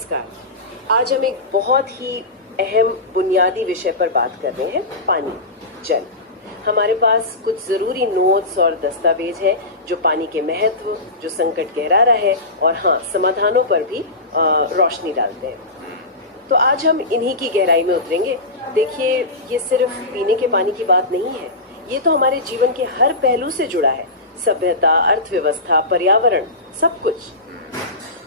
नमस्कार। आज हम एक बहुत ही अहम बुनियादी विषय पर बात कर रहे हैं, पानी, जल। हमारे पास कुछ ज़रूरी नोट्स और दस्तावेज हैं जो पानी के महत्व, जो संकट गहरा रहा है और हाँ, समाधानों पर भी रोशनी डालते हैं। तो आज हम इन्हीं की गहराई में उतरेंगे। देखिए, ये सिर्फ पीने के पानी की बात नहीं है, ये तो हमारे जीवन के हर पहलू से जुड़ा है। सभ्यता, अर्थव्यवस्था, पर्यावरण, सब कुछ।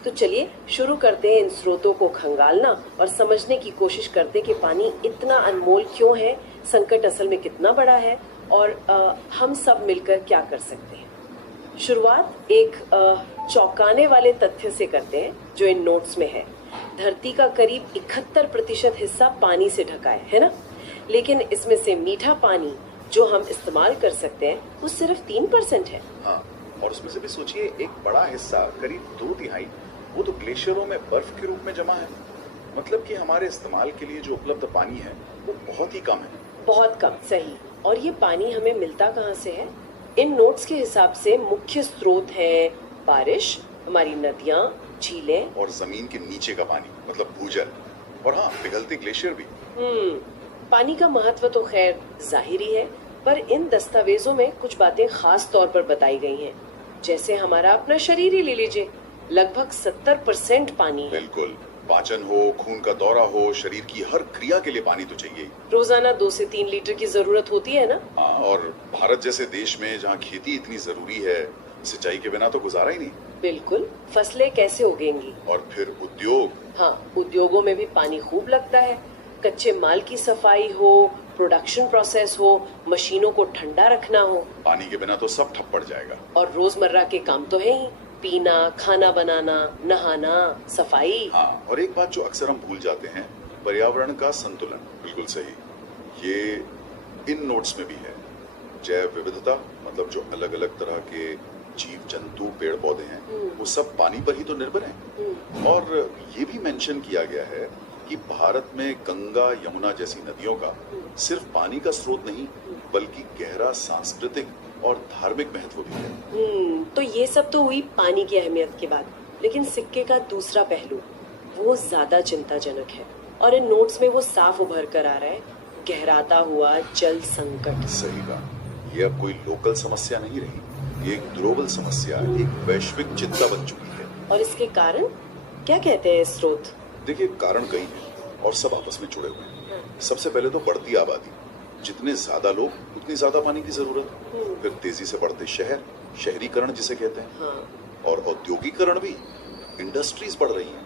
तो चलिए शुरू करते हैं इन स्रोतों को खंगालना और समझने की कोशिश करते हैं कि पानी इतना अनमोल क्यों है, संकट असल में कितना बड़ा है और हम सब मिलकर क्या कर सकते हैं। शुरुआत एक चौंकाने वाले तथ्य से करते हैं जो इन नोट्स में है। धरती का करीब 71% हिस्सा पानी से ढका है ना? लेकिन इसमें से मीठा पानी जो हम इस्तेमाल कर सकते हैं वो सिर्फ 3% है। हाँ, और उसमें से भी सोचिए एक बड़ा हिस्सा, करीब 2/3, वो तो ग्लेशियरों में बर्फ के रूप में जमा है। मतलब कि हमारे इस्तेमाल के लिए जो उपलब्ध पानी है वो बहुत ही कम है। बहुत कम, सही। और ये पानी हमें मिलता कहाँ से है? इन नोट्स के हिसाब से मुख्य स्रोत है बारिश, हमारी नदियाँ, झीलें और जमीन के नीचे का पानी, मतलब भूजल, और हाँ, पिघलते ग्लेशियर भी। पानी का महत्व तो खैर जाहिर ही है, पर इन दस्तावेजों में कुछ बातें खास तौर पर बताई गई हैं। जैसे हमारा अपना शरीर ही ले लीजिए, लगभग 70% पानी है। बिल्कुल, पाचन हो, खून का दौरा हो, शरीर की हर क्रिया के लिए पानी तो चाहिए। रोजाना 2 से 3 लीटर की जरूरत होती है ना? हाँ, और भारत जैसे देश में जहाँ खेती इतनी जरूरी है, सिंचाई के बिना तो गुजारा ही नहीं। बिल्कुल, फसलें कैसे उगेंगी? और फिर उद्योग। हाँ, उद्योगों में भी पानी खूब लगता है। कच्चे माल की सफाई हो, प्रोडक्शन प्रोसेस हो, मशीनों को ठंडा रखना हो, पानी के बिना तो सब ठप पड़ जाएगा। और रोजमर्रा के काम तो है ही, पीना, खाना बनाना, नहाना, सफाई। हाँ, और एक बात जो अक्सर हम भूल जाते हैं, पर्यावरण का संतुलन। बिल्कुल सही, ये इन नोट्स में भी है। जैव विविधता, मतलब जो अलग अलग तरह के जीव जंतु, पेड़ पौधे हैं, वो सब पानी पर ही तो निर्भर हैं। और ये भी मेंशन किया गया है कि भारत में गंगा, यमुना जैसी नदियों का सिर्फ पानी का स्रोत नहीं, बल्कि गहरा सांस्कृतिक और धार्मिक महत्व भी है। तो ये सब तो हुई पानी की अहमियत की बात, लेकिन सिक्के का दूसरा पहलू वो ज्यादा चिंताजनक है और इन नोट्स में वो साफ उभर कर आ रहा है, गहराता हुआ जल संकट। सही कहा, ये अब कोई लोकल समस्या नहीं रही, ये एक ग्लोबल समस्या, एक वैश्विक चिंता बन चुकी है। और इसके कारण क्या कहते हैं स्रोत? देखिए, कारण कई हैं और सब आपस में जुड़े हुए हैं। सबसे पहले तो बढ़ती आबादी, जितने ज्यादा लोग उतनी ज्यादा पानी की जरूरत। फिर तेजी से बढ़ते शहर, शहरीकरण जिसे कहते हैं, और औद्योगिकरण भी, इंडस्ट्रीज बढ़ रही हैं।